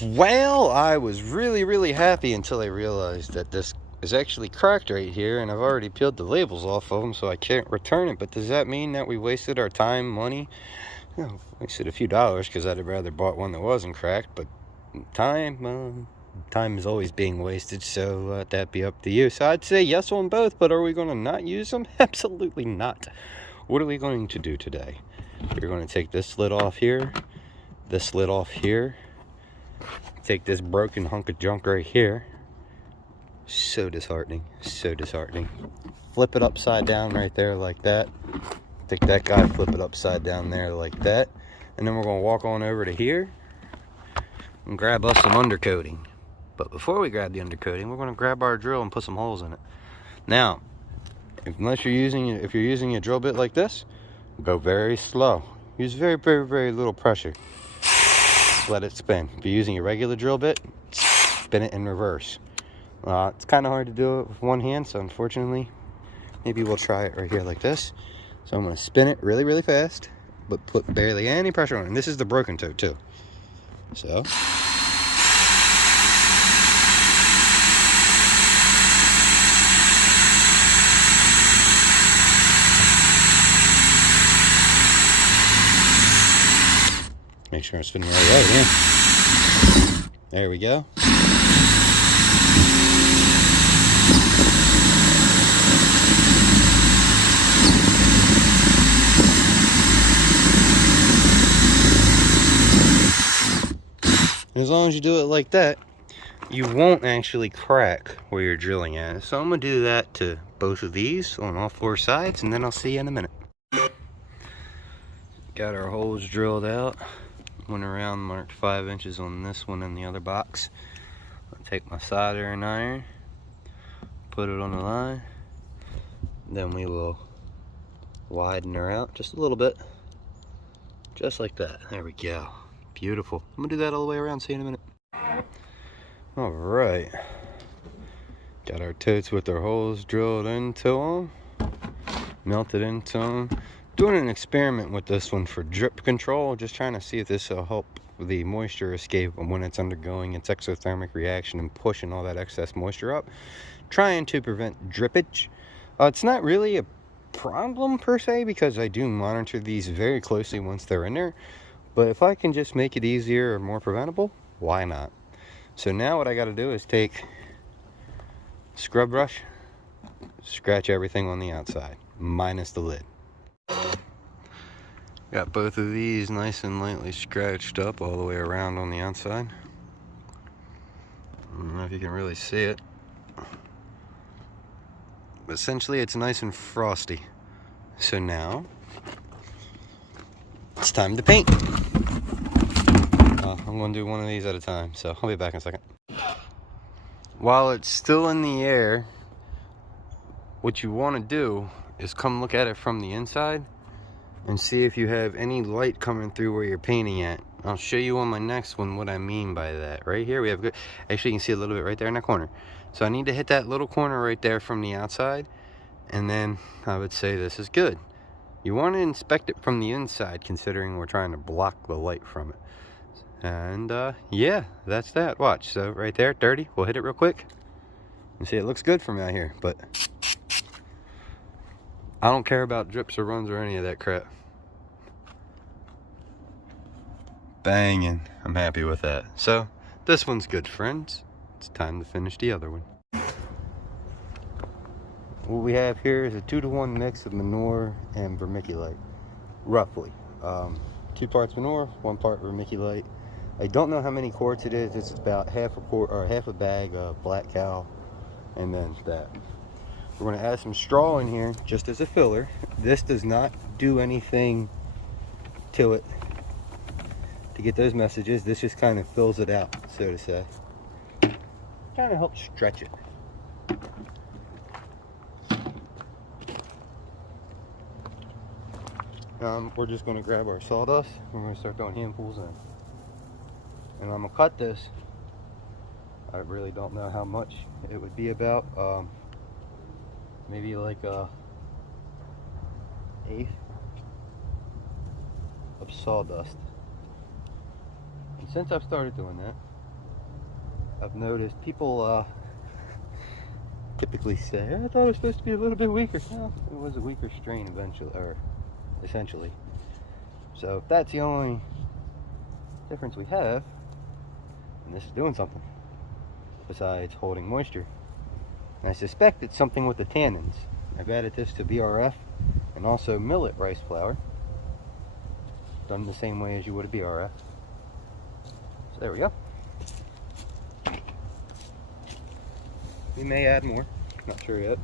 Well, I was really happy until I realized that this is actually cracked right here, and I've already peeled the labels off of them, so I can't return it. But does that mean that we wasted our time, money? No, wasted a few dollars, because I'd have rather bought one that wasn't cracked. But time is always being wasted, so let that be up to you. So I'd say yes on both, but are we going to not use them? Absolutely not. What are we going to do today? We're going to take this lid off here, this lid off here, take this broken hunk of junk right here. So disheartening, so disheartening. Flip it upside down right there like that. Take that guy, flip it upside down there like that. And then we're going to walk on over to here and grab us some undercoating. But before we grab the undercoating, we're going to grab our drill and put some holes in it. Now, if you're using a drill bit like this, go very slow. Use very little pressure. Let it spin. If you're using a regular drill bit, spin it in reverse. It's kind of hard to do it with one hand, so unfortunately, maybe we'll try it right here like this. So I'm going to spin it really fast, but put barely any pressure on it. And this is the broken toe too. So. Make sure I'm spinning right out here. There we go. And as long as you do it like that, you won't actually crack where you're drilling at. So I'm going to do that to both of these on all four sides, and then I'll see you in a minute. Got our holes drilled out. Went around, marked 5 inches on this one and the other box. I'll take my soldering iron, put it on the line, then we will widen her out just a little bit, just like that. There we go. Beautiful. I'm gonna do that all the way around. See you in a minute. All right, got our totes with our holes drilled into them, melted into them. Doing an experiment with this one for drip control, just trying to see if this will help the moisture escape when it's undergoing its exothermic reaction and pushing all that excess moisture up, trying to prevent drippage. It's not really a problem per se, because I do monitor these very closely once they're in there, but if I can just make it easier or more preventable, why not? So now what I got to do is take scrub brush, scratch everything on the outside minus the lid. Got both of these nice and lightly scratched up all the way around on the outside. I don't know if you can really see it, but essentially it's nice and frosty. So now it's time to paint. I'm going to do one of these at a time, so I'll be back in a second. While it's still in the air, what you want to do is come look at it from the inside and see if you have any light coming through where you're painting at. I'll show you on my next one what I mean by that. Right here we have good, actually you can see a little bit right there in that corner. So I need to hit that little corner right there from the outside, and then I would say this is good. You want to inspect it from the inside, considering we're trying to block the light from it. And yeah, that's that. Watch, so right there, dirty. We'll hit it real quick and see, it looks good from out here, but I don't care about drips or runs or any of that crap. Banging. I'm happy with that. So this one's good, friends. It's time to finish the other one. What we have here is a 2-to-1 mix of manure and vermiculite, roughly. 2 parts manure, 1 part vermiculite. I don't know how many quarts it is. It's about half a quart or half a bag of black cow, and then that. We're going to add some straw in here just as a filler. This does not do anything to it to get those messages. This just kind of fills it out, so to say. Kind of helps stretch it. We're just going to grab our sawdust. We're going to start throwing handfuls in. And I'm going to cut this. I really don't know how much it would be about. Maybe like a 1/8 of sawdust. And since I've started doing that, I've noticed people typically say, I thought it was supposed to be a little bit weaker. Well, it was a weaker strain eventually, or essentially. So if that's the only difference we have, and this is doing something besides holding moisture. And I suspect it's something with the tannins. I've added this to BRF and also millet rice flour, done the same way as you would a BRF. So there we go. We may add more, not sure yet.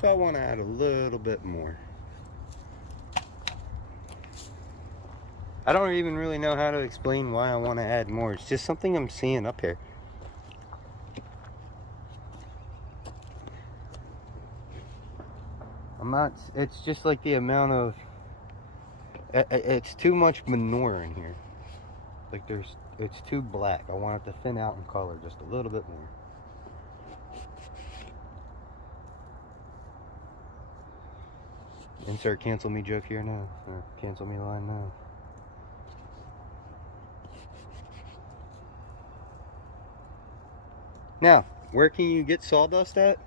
So I want to add a little bit more. I don't even really know how to explain why I want to add more. It's just something I'm seeing up here. It's just like the amount of, it's too much manure in here. Like it's too black. I want it to thin out in color just a little bit more. Insert cancel me joke here now, or cancel me line now. Now, where can you get sawdust at?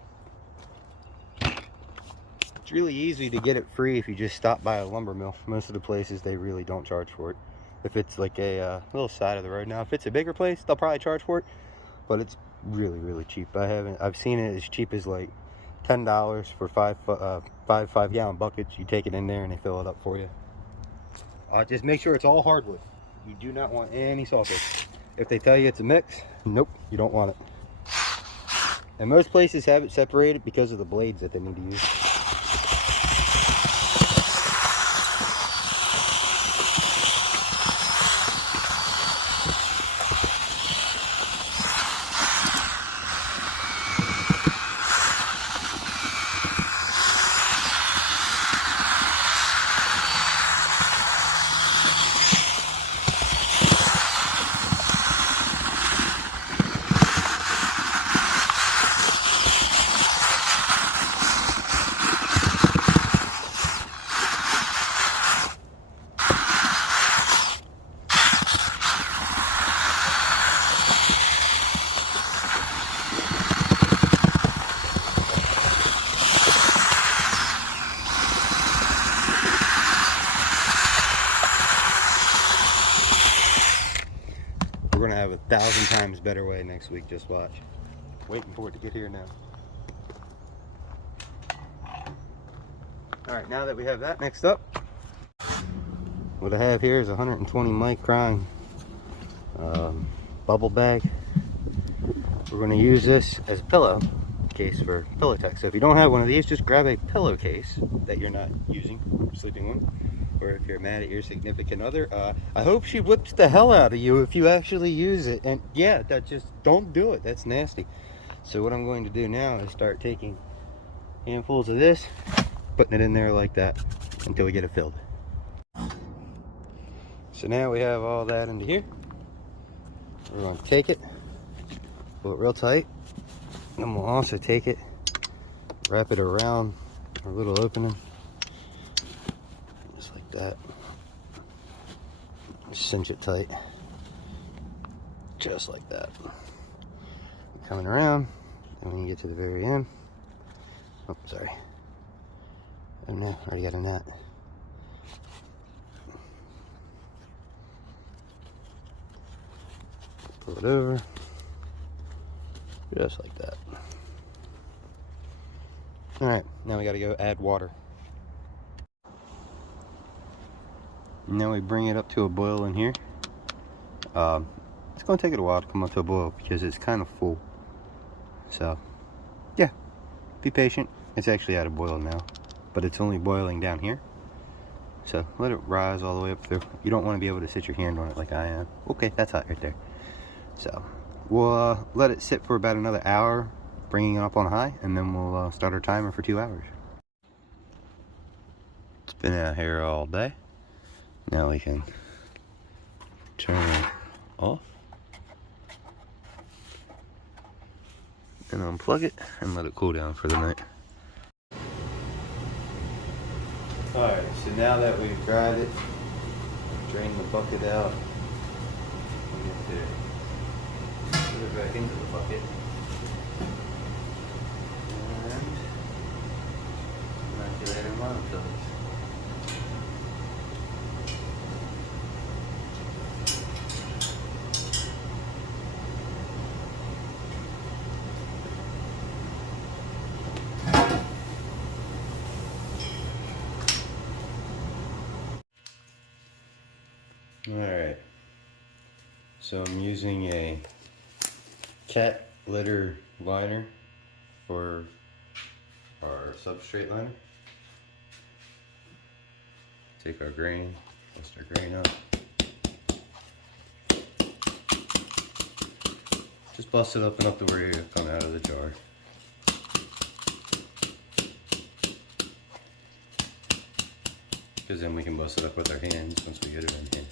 It's really easy to get it free if you just stop by a lumber mill. Most of the places, they really don't charge for it. If it's like a little side of the road. Now, if it's a bigger place, they'll probably charge for it, but it's really, really cheap. I've seen it as cheap as like $10 for five gallon buckets. You take it in there and they fill it up for you. Just make sure it's all hardwood. You do not want any sawdust. If they tell you it's a mix, nope, you don't want it. And most places have it separated because of the blades that they need to use. We're gonna have 1,000 times better way next week, just watch. Waiting for it to get here now. Alright, now that we have that, next up, what I have here is 120 micron bubble bag. We're gonna use this as a pillow case for pillow tech. So if you don't have one of these, just grab a pillowcase that you're not using, sleeping on. Or if you're mad at your significant other, I hope she whips the hell out of you if you actually use it. And yeah, that just, don't do it. That's nasty. So what I'm going to do now is start taking handfuls of this, putting it in there like that until we get it filled. So now we have all that into here. We're going to take it, pull it real tight, and we'll also take it, wrap it around our little opening, just like that. Cinch it tight, just like that. Coming around, and when you get to the very end, oh, sorry. Oh no, I already got a knot. Pull it over, just like that. All right, now we got to go add water. And then we bring it up to a boil in here. It's going to take it a while to come up to a boil because it's kind of full. So, yeah, be patient. It's actually at a boil now, but it's only boiling down here. So let it rise all the way up through. You don't want to be able to sit your hand on it like I am. Okay, that's hot right there. So we'll let it sit for about another hour, bringing it up on high, and then we'll start our timer for 2 hours. It's been out here all day. Now we can turn it off and unplug it and let it cool down for the night. Alright, so now that we've dried it, drain the bucket out, we get to put it back into the bucket and inoculate our monotubs. Alright, so I'm using a cat litter liner for our substrate liner. Take our grain, bust our grain up. Just bust it up enough to where you come out of the jar. Because then we can bust it up with our hands once we get it in here.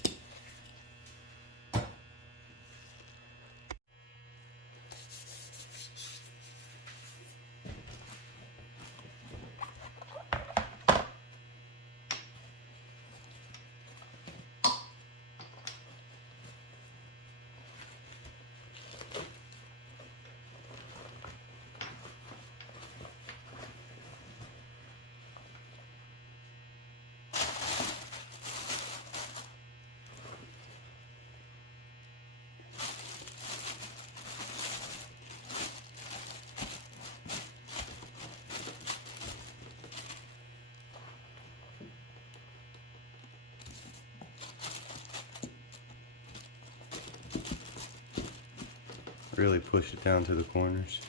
Really push it down to the corners.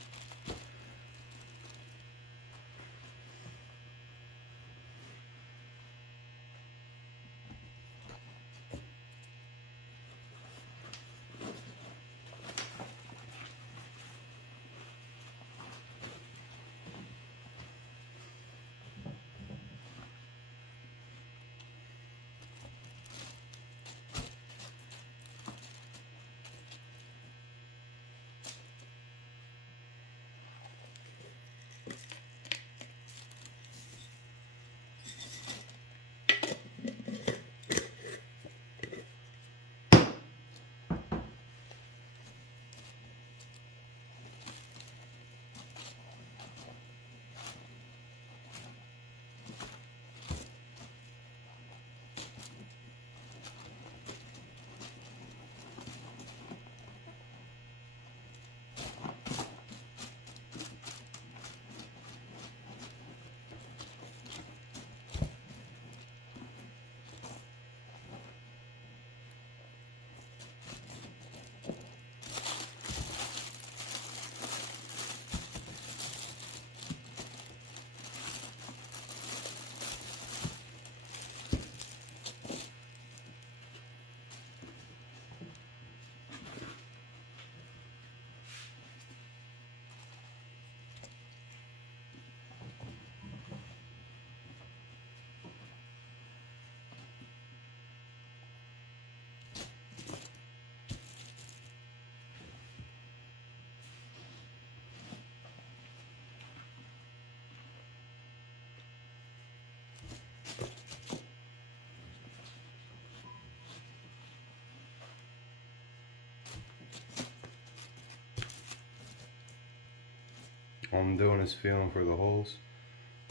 All I'm doing is feeling for the holes.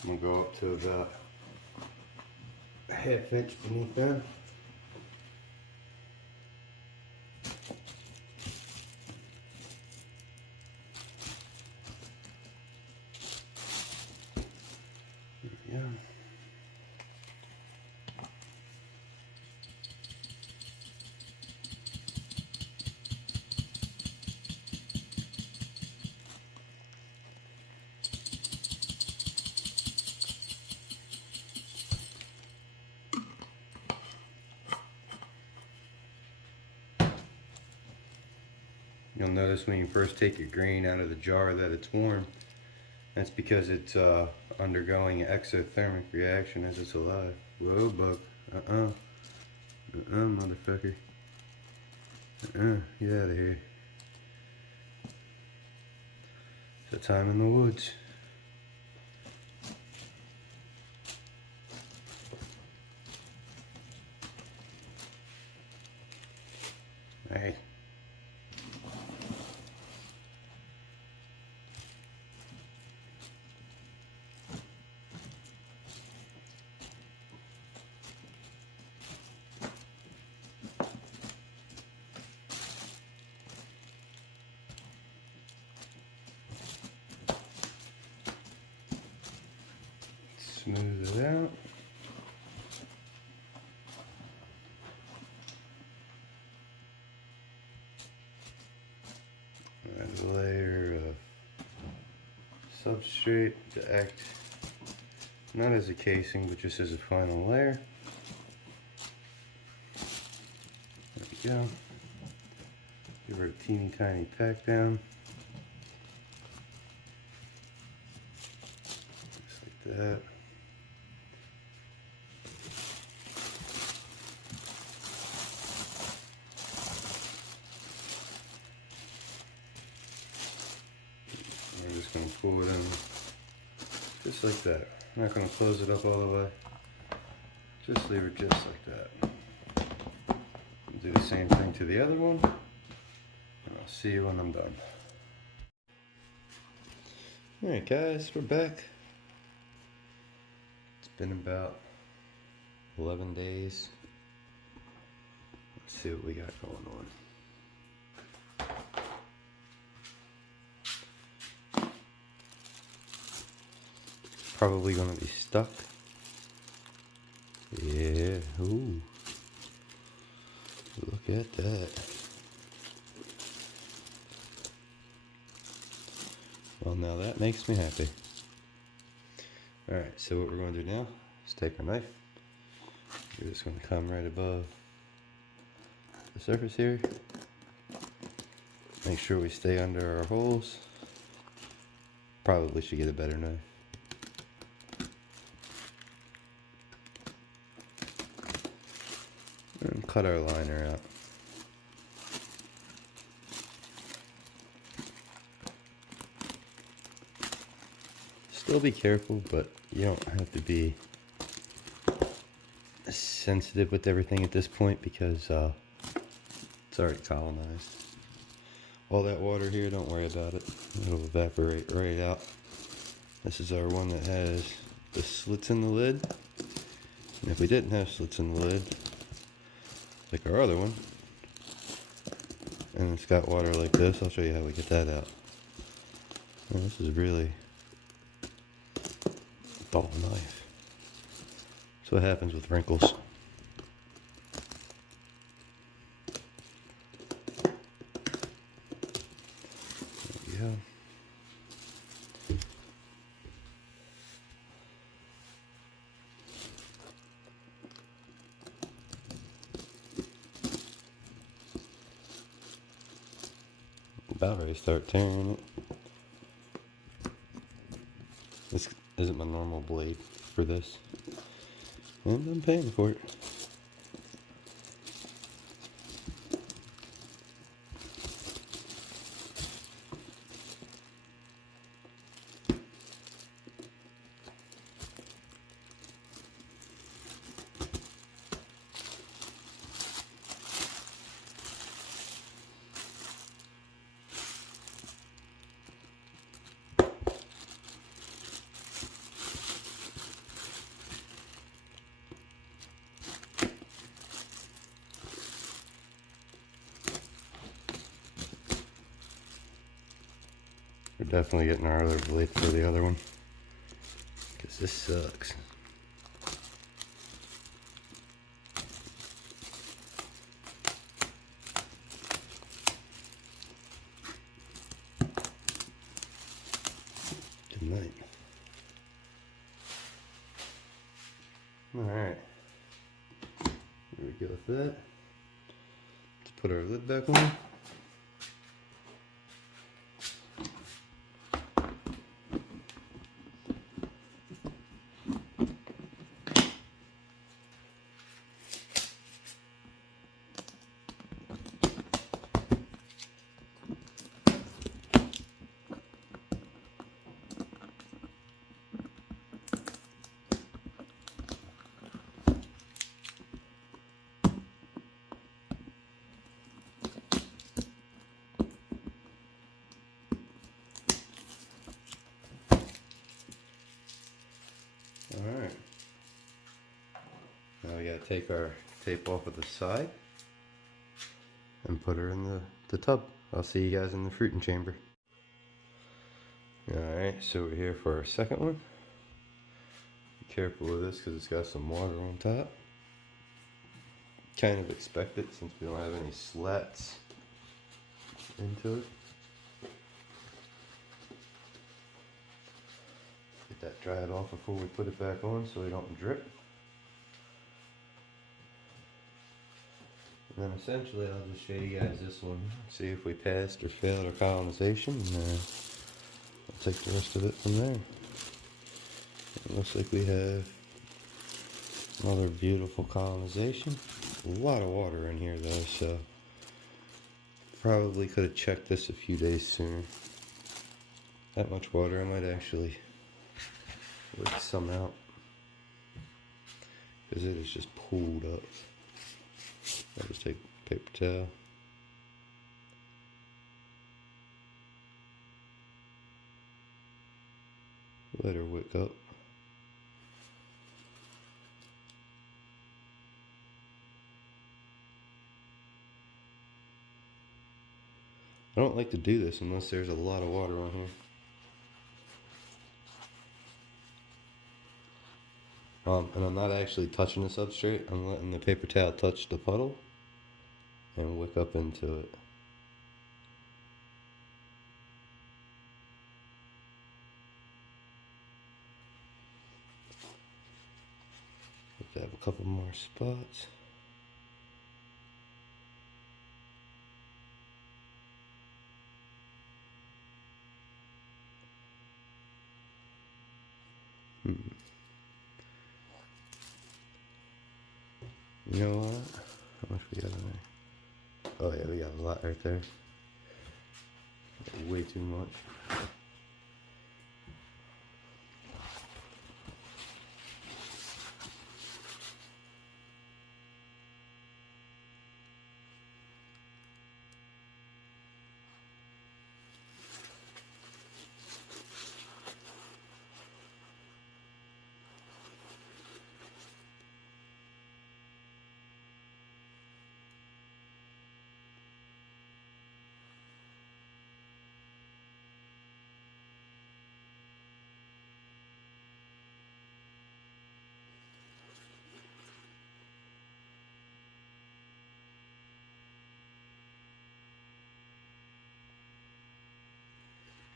I'm gonna go up to about a ½ inch beneath them. There we go. You'll notice when you first take your grain out of the jar that it's warm. That's because it's undergoing an exothermic reaction as it's alive. Whoa, bug. Motherfucker. Get out of here. It's a time in the woods. Hey. Smooth it out. Add a layer of substrate to act not as a casing but just as a final layer. There we go. Give her a teeny tiny pack down. Just like that. We're just going to pull it in just like that. I'm not going to close it up all the way. Just leave it just like that. Do the same thing to the other one. And I'll see you when I'm done. Alright guys, we're back. It's been about 11 days. Let's see what we got going on. Probably gonna be stuck. Yeah, ooh. Look at that. Well, now that makes me happy. Alright, so what we're going to do now is take our knife. We're just going to come right above the surface here. Make sure we stay under our holes. Probably should get a better knife. And cut our liner out. Still be careful, but you don't have to be sensitive with everything at this point because it's already colonized. All that water here, don't worry about it. It'll evaporate right out. This is our one that has the slits in the lid. And if we didn't have slits in the lid, like our other one, and it's got water like this, I'll show you how we get that out. And this is really a dull knife. That's what happens with wrinkles. There we go. About ready to start tearing it. This isn't my normal blade for this, and I'm paying for it. definitely getting our other blade for the other one, because this sucks. Good night. Alright. There we go with that. Let's put our lid back on. Alright. Now we gotta take our tape off of the side and put her in the tub. I'll see you guys in the fruiting chamber. Alright, so we're here for our second one. Be careful with this because it's got some water on top. Kind of expect it since we don't have any slats into it. Get that dried off before we put it back on so we don't drip. And then essentially I'll just show you guys this one, see if we passed or failed our colonization, and I'll take the rest of it from there. It looks like we have another beautiful colonization. A lot of water in here though, so probably could have checked this a few days sooner. That much water, I might actually work some out, because it is just pooled up. I'll just take a paper towel. Let her wick up. I don't like to do this unless there's a lot of water on here. And I'm not actually touching the substrate, I'm letting the paper towel touch the puddle and wick up into it. Have to have a couple more spots. You know what? How much we got in there? Oh yeah, we got a lot right there. Way too much.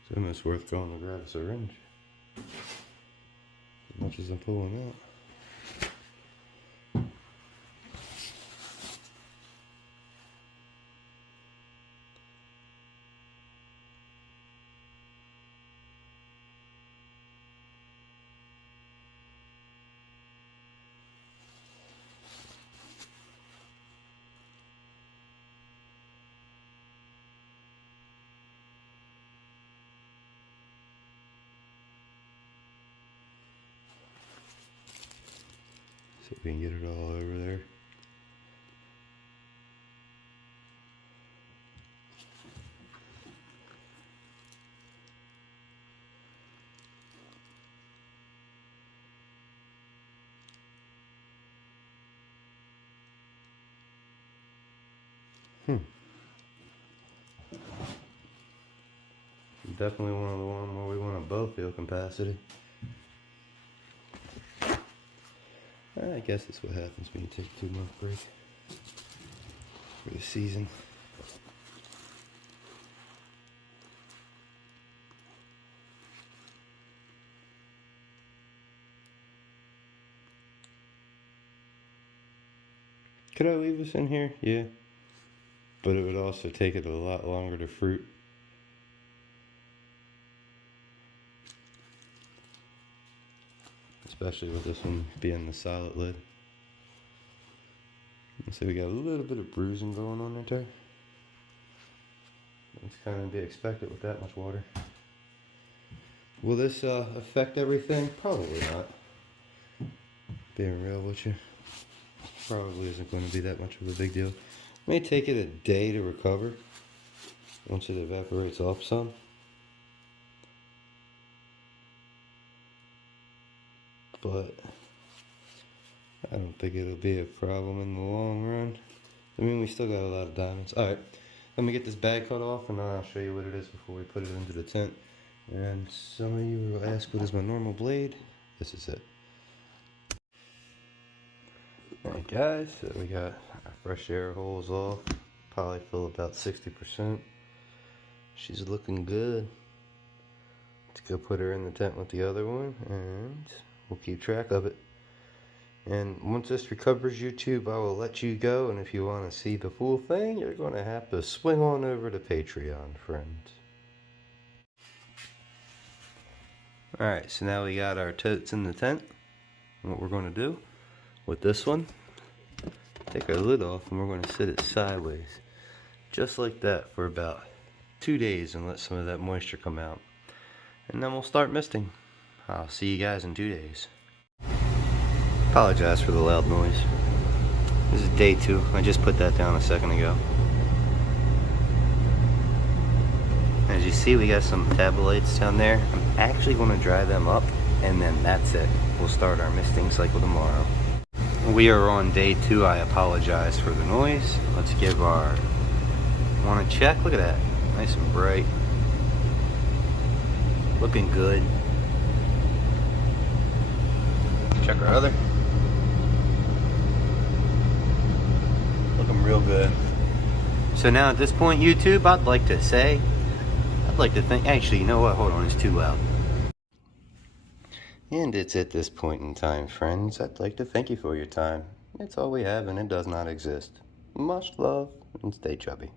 It's almost worth going to grab a syringe. As much as I'm pulling out. See if we can get it all over there. definitely one of the ones where we want a bow field capacity. I guess that's what happens when you take a 2-month break for the season. Could I leave this in here? Yeah. But it would also take it a lot longer to fruit. Especially with this one being the solid lid. So we got a little bit of bruising going on right there. It's kind of to be expected with that much water. Will this affect everything? Probably not. Being real with you. Probably isn't going to be that much of a big deal. It may take it a day to recover once it evaporates off some. But I don't think it'll be a problem in the long run. I mean, we still got a lot of diamonds. Alright, let me get this bag cut off and then I'll show you what it is before we put it into the tent. And some of you will ask, what is my normal blade? This is it. Alright guys, so we got our fresh air holes off. Polyfill about 60%. She's looking good. Let's go put her in the tent with the other one and we'll keep track of it. And once this recovers, YouTube, I will let you go. And if you want to see the full thing, you're going to have to swing on over to Patreon, friends. Alright, so now we got our totes in the tent. And what we're going to do with this one, take our lid off and we're going to sit it sideways. Just like that for about 2 days and let some of that moisture come out. And then we'll start misting. I'll see you guys in 2 days. Apologize for the loud noise. This is day 2. I just put that down a second ago. As you see, we got some metabolites down there. I'm actually going to dry them up and then that's it. We'll start our misting cycle tomorrow. We are on day 2. I apologize for the noise. Let's give our... Want to check? Look at that. Nice and bright. Looking good. Check our other. Looking real good. So now at this point, YouTube, I'd like to think, actually, you know what? Hold on, it's too loud. And it's at this point in time, friends, I'd like to thank you for your time. It's all we have and it does not exist. Much love and stay chubby.